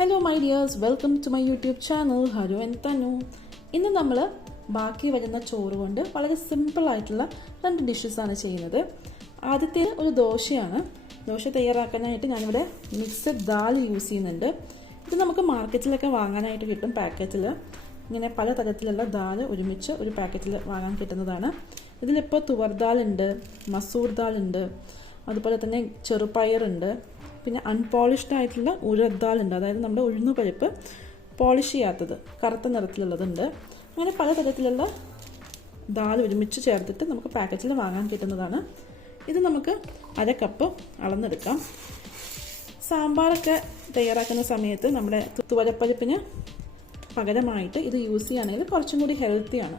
Hello my dears, welcome to my YouTube channel Haru and Tanu. ഇന്ന് നമ്മൾ ബാക്കി വരുന്ന ചോറ് കൊണ്ട് വളരെ സിമ്പിൾ ആയിട്ടുള്ള രണ്ട് ഡിഷസ് ആണ് ചെയ്യുന്നത്. ആദ്യത്തേത് ഒരു ദോശയാണ്. ദോശ തയ്യാറാക്കാനായിട്ട് ഞാനിവിടെ മിക്സഡ് ദാൽ യൂസ് ചെയ്യുന്നുണ്ട്. ഇത് നമുക്ക് മാർക്കറ്റിലൊക്കെ വാങ്ങാനായിട്ട് കിട്ടും പാക്കറ്റിൽ. ഇങ്ങനെ പല തരത്തിലുള്ള ദാൽ ഒരുമിച്ച് ഒരു പാക്കറ്റിൽ വാങ്ങാൻ കിട്ടുന്നതാണ്. ഇതിലിപ്പോൾ തുവർ ദാൽ ഉണ്ട്, മസൂർ ദാൽ ഉണ്ട്, അതുപോലെ തന്നെ ചെറുപയറുണ്ട്, പിന്നെ അൺപോളിഷ്ഡ് ആയിട്ടുള്ള ഉഴദ് ദാൽ ഉണ്ട്, അതായത് നമ്മുടെ ഉഴുന്നുപരിപ്പ് പോളിഷ് ചെയ്യാത്തത് കറുത്ത നിറത്തിലുള്ളതുണ്ട്. അങ്ങനെ പലതരത്തിലുള്ള ദാൽ ഒരുമിച്ച് ചേർത്തിട്ട് നമുക്ക് പാക്കറ്റിൽ വാങ്ങാൻ കിട്ടുന്നതാണ്. ഇത് നമുക്ക് 1/2 കപ്പ് അളന്നെടുക്കാം. സാമ്പാറൊക്കെ തയ്യാറാക്കുന്ന സമയത്ത് നമ്മുടെ തുവരപ്പരിപ്പിന് പകരമായിട്ട് ഇത് യൂസ് ചെയ്യുകയാണെങ്കിൽ കുറച്ചും കൂടി ഹെൽത്തിയാണ്.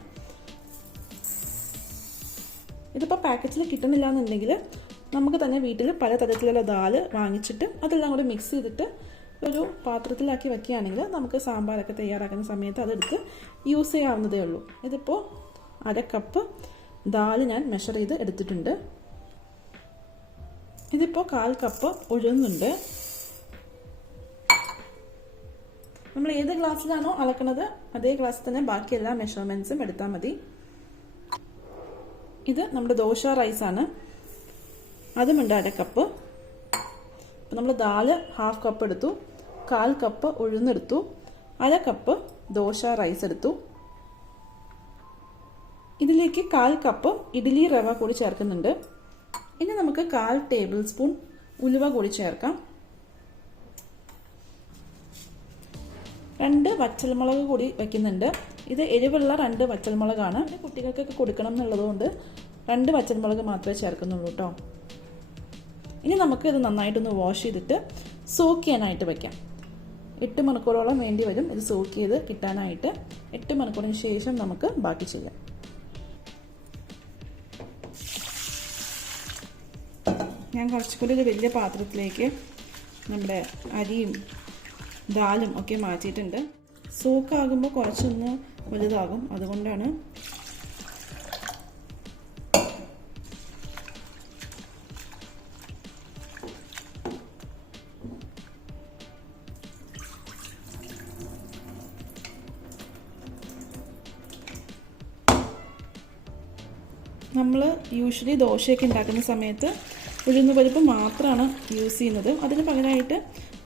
ഇതിപ്പോൾ പാക്കറ്റിൽ കിട്ടുന്നില്ല എന്നുണ്ടെങ്കിൽ നമുക്ക് തന്നെ വീട്ടിൽ പലതരത്തിലുള്ള ദാൽ വാങ്ങിച്ചിട്ട് അതെല്ലാം കൂടി മിക്സ് ചെയ്തിട്ട് ഒരു പാത്രത്തിലാക്കി വയ്ക്കുകയാണെങ്കിൽ നമുക്ക് സാമ്പാറൊക്കെ തയ്യാറാക്കുന്ന സമയത്ത് അതെടുത്ത് യൂസ് ചെയ്യാവുന്നതേ ഉള്ളൂ. ഇതിപ്പോൾ 1/2 കപ്പ് ദാൽ ഞാൻ മെഷർ ചെയ്ത് എടുത്തിട്ടുണ്ട്. ഇതിപ്പോൾ 1/4 കപ്പ് ഉഴുന്നുണ്ട്. നമ്മൾ ഏത് ഗ്ലാസ്സിലാണോ അളക്കുന്നത് അതേ ഗ്ലാസ്സിൽ തന്നെ ബാക്കി എല്ലാ മെഷർമെൻറ്റ്സും എടുത്താൽ മതി. ഇത് നമ്മുടെ ദോശ റൈസാണ്, അതുമുണ്ട് 1/2 കപ്പ്. അപ്പോൾ നമ്മൾ ദാല് 1/2 കപ്പ് എടുത്തു, 1/4 കപ്പ് ഉഴുന്നെടുത്തു, 1/2 കപ്പ് ദോശ റൈസ് എടുത്തു. ഇതിലേക്ക് 1/4 കപ്പ് ഇഡ്ഡലി റവ കൂടി ചേർക്കുന്നുണ്ട്. ഇനി നമുക്ക് 1/4 ടേബിൾ സ്പൂൺ ഉലുവ കൂടി ചേർക്കാം. 2 വറ്റൽമുളക് കൂടി വയ്ക്കുന്നുണ്ട്. ഇത് എരിവുള്ള 2 വറ്റൽമുളകാണ്. കുട്ടികൾക്കൊക്കെ കൊടുക്കണം എന്നുള്ളതുകൊണ്ട് 2 വറ്റൽമുളക് മാത്രമേ ചേർക്കുന്നുള്ളൂ കേട്ടോ. ഇനി നമുക്ക് ഇത് നന്നായിട്ടൊന്ന് വാഷ് ചെയ്തിട്ട് സോക്ക് ചെയ്യാനായിട്ട് വയ്ക്കാം. 8 മണിക്കൂറോളം വേണ്ടി വരും ഇത് സോക്ക് ചെയ്ത് കിട്ടാനായിട്ട്. 8 മണിക്കൂറിന് ശേഷം നമുക്ക് ബാക്കി ചെയ്യാം. ഞാൻ കുറച്ചുകൂടി ഒരു വലിയ പാത്രത്തിലേക്ക് നമ്മുടെ അരിയും ദാലും ഒക്കെ മാറ്റിയിട്ടുണ്ട്. സോക്കാകുമ്പോൾ കുറച്ചൊന്ന് വലുതാകും, അതുകൊണ്ടാണ്. നമ്മൾ യൂഷ്വലി ദോശയൊക്കെ ഉണ്ടാക്കുന്ന സമയത്ത് ഉഴുന്നുപരിപ്പ് മാത്രമാണ് യൂസ് ചെയ്യുന്നത്. അതിന് പകരമായിട്ട്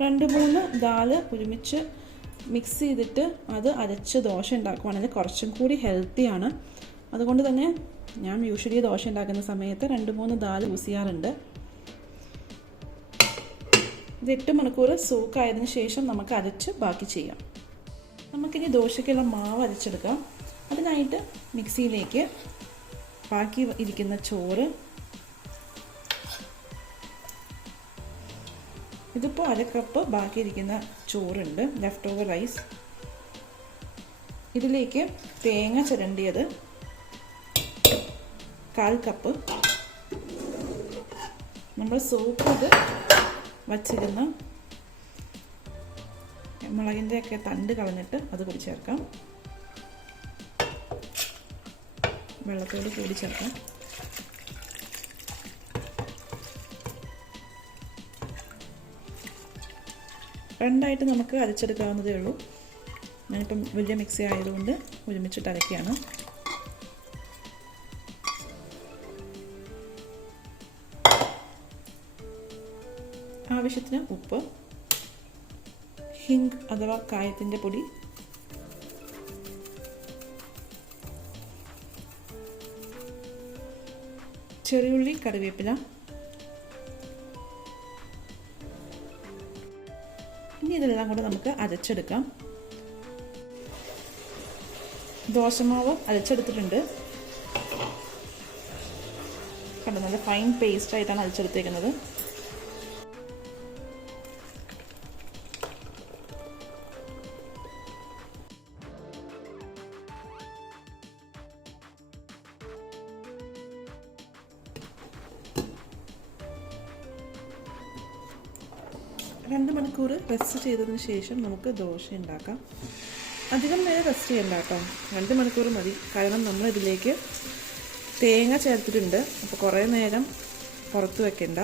2-3 ദാല് ഒരുമിച്ച് മിക്സ് ചെയ്തിട്ട് അത് അരച്ച് ദോശ ഉണ്ടാക്കുവാണെങ്കിൽ കുറച്ചും കൂടി ഹെൽത്തിയാണ്. അതുകൊണ്ട് തന്നെ ഞാൻ യൂഷ്വലി ദോശ ഉണ്ടാക്കുന്ന സമയത്ത് 2-3 ദാല് യൂസ് ചെയ്യാറുണ്ട്. ഇത് 8 മണിക്കൂർ സോക്കായതിനു ശേഷം നമുക്ക് അരച്ച് ബാക്കി ചെയ്യാം. നമുക്കിനി ദോശയ്ക്കുള്ള മാവ് അരച്ചെടുക്കാം. അതിനായിട്ട് മിക്സിയിലേക്ക് ബാക്കി ഇരിക്കുന്ന ചോറ്, ഇതിപ്പോൾ 1/2 കപ്പ് ബാക്കിയിരിക്കുന്ന ചോറുണ്ട്, ലെഫ്റ്റ് ഓവർ റൈസ്. ഇതിലേക്ക് തേങ്ങ ചിരണ്ടിയത് 1/4 കപ്പ്, നമ്മൾ സോക്ക് ചെയ്ത് വച്ചിരുന്ന മുളകിൻ്റെ ഒക്കെ തണ്ട് കളഞ്ഞിട്ട് അത് കൂടി ചേർക്കാം. വെള്ളത്തോട് കൂടി ചേർക്കാം. രണ്ടായിട്ട് നമുക്ക് അരച്ചെടുക്കാവുന്നതേ ഉള്ളൂ. ഞാനിപ്പം വലിയ മിക്സി ആയതുകൊണ്ട് ഒരുമിച്ചിട്ട് അരയ്ക്കുകയാണ്. ആവശ്യത്തിന് ഉപ്പ്, ഹിംഗ് അഥവാ കായത്തിൻ്റെ പൊടി, ചെറിയുള്ളി, കറിവേപ്പില. ഇനി ഇതെല്ലാം കൂടെ നമുക്ക് അരച്ചെടുക്കാം. ദോശമാവ് അരച്ചെടുത്തിട്ടുണ്ട്. കണ്ടോ, നല്ല ഫൈൻ പേസ്റ്റ് ആയിട്ടാണ് അരച്ചെടുത്തേക്കുന്നത്. രണ്ട് മണിക്കൂർ റെസ്റ്റ് ചെയ്തതിന് ശേഷം നമുക്ക് ദോശ ഉണ്ടാക്കാം. അധികം നേരം റെസ്റ്റ് ചെയ്യണ്ട കേട്ടോ, 2 മണിക്കൂർ മതി. കാരണം നമ്മൾ ഇതിലേക്ക് തേങ്ങ ചേർത്തിട്ടുണ്ട്. അപ്പോൾ കുറേ നേരം പുറത്ത് വെക്കണ്ട.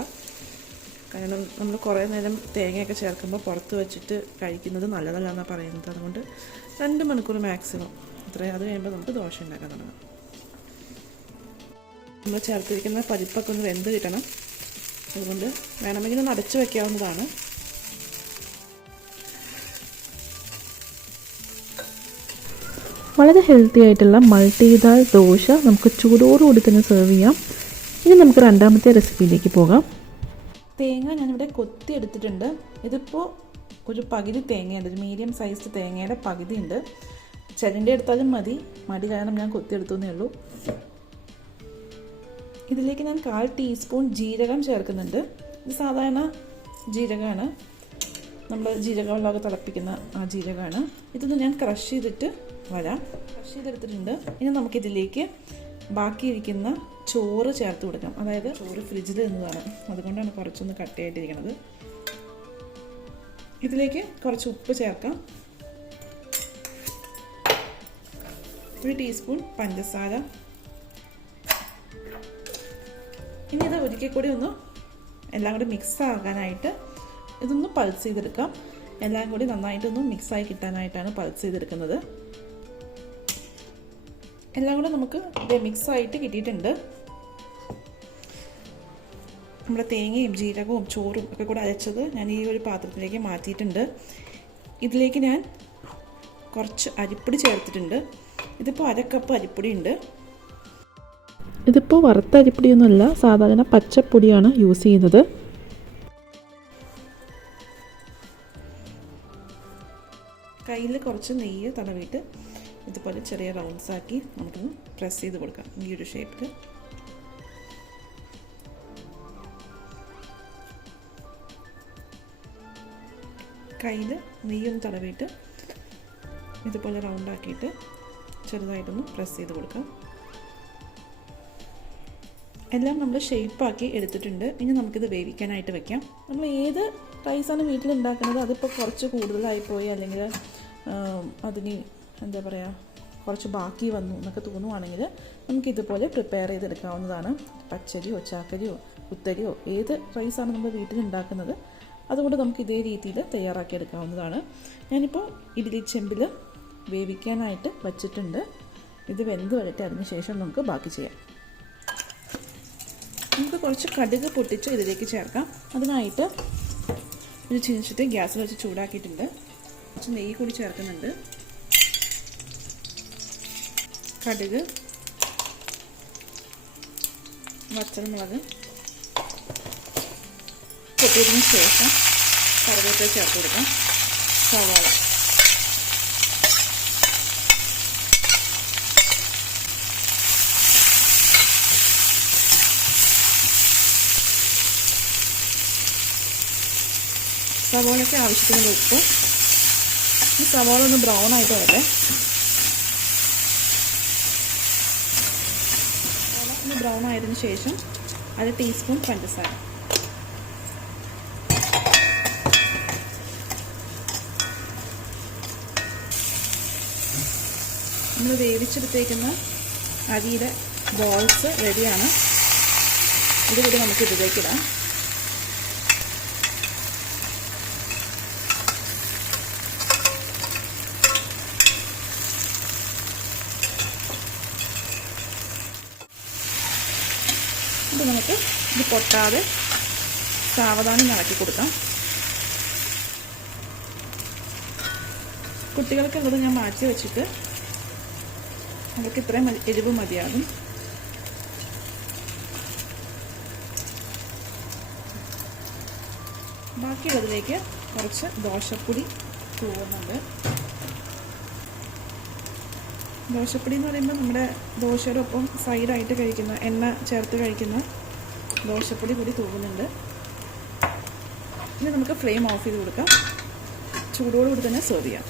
കാരണം നമ്മൾ കുറേ നേരം തേങ്ങയൊക്കെ ചേർക്കുമ്പോൾ പുറത്ത് വെച്ചിട്ട് കഴിക്കുന്നത് നല്ലതല്ല എന്നാണ് പറയുന്നത്. അതുകൊണ്ട് 2 മണിക്കൂർ മാക്സിമം അത്രയും. അത് കഴിയുമ്പോൾ നമുക്ക് ദോശ ഉണ്ടാക്കാൻ തുടങ്ങാം. നമ്മൾ ചേർത്തിരിക്കുന്ന പരിപ്പൊക്കെ ഒന്ന് വെന്ത് കിട്ടണം. അതുകൊണ്ട് വേണമെങ്കിൽ ഒന്ന് അടച്ചു വയ്ക്കാവുന്നതാണ്. വളരെ ഹെൽത്തി ആയിട്ടുള്ള മൾട്ടിദാൽ ദോശ നമുക്ക് ചൂടോടുകൂടി തന്നെ സെർവ് ചെയ്യാം. ഇനി നമുക്ക് രണ്ടാമത്തെ റെസിപ്പിയിലേക്ക് പോകാം. തേങ്ങ ഞാനിവിടെ കൊത്തി എടുത്തിട്ടുണ്ട്. ഇതിപ്പോൾ ഒരു പകുതി തേങ്ങയുണ്ട്, ഒരു മീഡിയം സൈസ്ഡ് തേങ്ങയുടെ പകുതി ഉണ്ട്. ചെരണ്ടി എടുത്താലും മടി കാരണം ഞാൻ കൊത്തിയെടുത്തേ ഉള്ളൂ. ഇതിലേക്ക് ഞാൻ 1/4 ടീസ്പൂൺ ജീരകം ചേർക്കുന്നുണ്ട്. ഇത് സാധാരണ ജീരകമാണ്, നമ്മൾ ജീരകവെള്ളമൊക്കെ തിളപ്പിക്കുന്ന ആ ജീരകമാണ്. ഇതൊന്ന് ഞാൻ ക്രഷ് ചെയ്തിട്ട് വരാം. ക്രഷ് ചെയ്തെടുത്തിട്ടുണ്ട്. ഇനി നമുക്കിതിലേക്ക് ബാക്കിയിരിക്കുന്ന ചോറ് ചേർത്ത് കൊടുക്കാം. അതായത് ചോറ് ഫ്രിഡ്ജിൽ നിന്നതാണ്, അതുകൊണ്ടാണ് കുറച്ചൊന്ന് കട്ടയായിട്ടിരിക്കുന്നത്. ഇതിലേക്ക് കുറച്ച് ഉപ്പ് ചേർക്കാം, 1 ടീസ്പൂൺ പഞ്ചസാര. ഇനി ഇത് ഒരിക്കൽ കൂടി ഒന്ന് എല്ലാം കൂടി മിക്സ് ആകാനായിട്ട് ഇതൊന്ന് പൾസ് ചെയ്തെടുക്കാം. എല്ലാം കൂടി നന്നായിട്ടൊന്ന് മിക്സായി കിട്ടാനായിട്ടാണ് പൾസ് ചെയ്തെടുക്കുന്നത്. എല്ലാം കൂടെ നമുക്ക് ഇത് മിക്സായിട്ട് കിട്ടിയിട്ടുണ്ട്. നമ്മുടെ തേങ്ങയും ജീരകവും ചോറും ഒക്കെ കൂടെ അരച്ചത് ഞാൻ ഈ ഒരു പാത്രത്തിലേക്ക് മാറ്റിയിട്ടുണ്ട്. ഇതിലേക്ക് ഞാൻ കുറച്ച് അരിപ്പൊടി ചേർത്തിട്ടുണ്ട്. ഇതിപ്പോൾ 1/2 കപ്പ് അരിപ്പൊടി ഉണ്ട്. ഇതിപ്പോൾ വറുത്ത അരിപ്പൊടിയൊന്നുമല്ല, സാധാരണ പച്ചപ്പൊടിയാണ് യൂസ് ചെയ്യുന്നത്. കയ്യിൽ കുറച്ച് നെയ്യ് തടവിയിട്ട് ഇതുപോലെ ചെറിയ റൗണ്ട്സ് ആക്കി നമുക്കൊന്ന് പ്രസ് ചെയ്ത് കൊടുക്കാം. ഈ ഒരു ഷേപ്പിൽ കയ്യിൽ നെയ്യൊന്ന് തടവിയിട്ട് ഇതുപോലെ റൗണ്ടാക്കിയിട്ട് ചെറുതായിട്ടൊന്ന് പ്രസ് ചെയ്ത് കൊടുക്കാം. എല്ലാം നമ്മൾ ഷേപ്പാക്കി എടുത്തിട്ടുണ്ട്. ഇനി നമുക്കിത് വേവിക്കാനായിട്ട് വെക്കാം. നമ്മൾ ഏത് റൈസാണ് വീട്ടിലുണ്ടാക്കുന്നത്, അതിപ്പോൾ കുറച്ച് കൂടുതലായിപ്പോയി അല്ലെങ്കിൽ അതിന് എന്താ പറയുക കുറച്ച് ബാക്കി വന്നു എന്നൊക്കെ തോന്നുവാണെങ്കിൽ നമുക്കിതുപോലെ പ്രിപ്പയർ ചെയ്തെടുക്കാവുന്നതാണ്. പച്ചരിയോ ചാക്കരിയോ കുത്തരിയോ ഏത് റൈസാണ് നമ്മൾ വീട്ടിലുണ്ടാക്കുന്നത് അതുകൊണ്ട് നമുക്ക് ഇതേ രീതിയിൽ തയ്യാറാക്കി എടുക്കാവുന്നതാണ്. ഞാനിപ്പോൾ ഇഡ്ഡലി ചെമ്പിൽ വേവിക്കാനായിട്ട് വച്ചിട്ടുണ്ട്. ഇത് വെന്ത് വരട്ടെ, അതിന് ശേഷം നമുക്ക് ബാക്കി ചെയ്യാം. നമുക്ക് കുറച്ച് കടുക് പൊട്ടിച്ച് ഇതിലേക്ക് ചേർക്കാം. അതിനായിട്ട് ഒരു ചീനിച്ചിട്ട് ഗ്യാസിൽ വെച്ച് ചൂടാക്കിയിട്ടുണ്ട്. കുറച്ച് നെയ്യ് കൂടി ചേർക്കുന്നുണ്ട്. കടുക്, വറ്റൽമുളക് പൊട്ടിയതിന് ശേഷം കറിവേപ്പില ചേർത്ത് കൊടുക്കാം. സവാള, സവാളയ്ക്ക് ആവശ്യത്തിനുള്ള ഉപ്പ്. ഈ സവാള ഒന്ന് ബ്രൗൺ ആയിട്ട് വരട്ടെ. സവാള ഒന്ന് ബ്രൗൺ ആയതിനു ശേഷം 1/2 ടീസ്പൂൺ പഞ്ചസാര. നമ്മൾ വേവിച്ചെടുത്തേക്കുന്ന അരിയുടെ ബോൾസ് റെഡിയാണ്. ഇതുകൂടി നമുക്ക് ഇതിലേക്കിടാം. ഇത് നമുക്ക് ഇത് പൊട്ടാതെ സാവധാനം ഇളക്കി കൊടുക്കാം. കുട്ടികൾക്കുള്ളത് ഞാൻ മാറ്റി വെച്ചിട്ട് അവർക്ക് ഇത്രയും എരിവ് മതിയാകും. ബാക്കിയുള്ളതിലേക്ക് കുറച്ച് ദോശപ്പൊടി തൂവുന്നുണ്ട്. ദോശപ്പൊടി എന്ന് പറയുമ്പോൾ നമ്മുടെ ദോശയുടെ ഒപ്പം സൈഡായിട്ട് കഴിക്കുന്ന എണ്ണ ചേർത്ത് കഴിക്കുന്ന ദോശപ്പൊടി കൂടി തൂവുന്നുണ്ട്. ഇനി നമുക്ക് ഫ്ലെയിം ഓഫ് ചെയ്ത് കൊടുക്കാം. ചൂടോടുകൂടി തന്നെ സെർവ് ചെയ്യാം.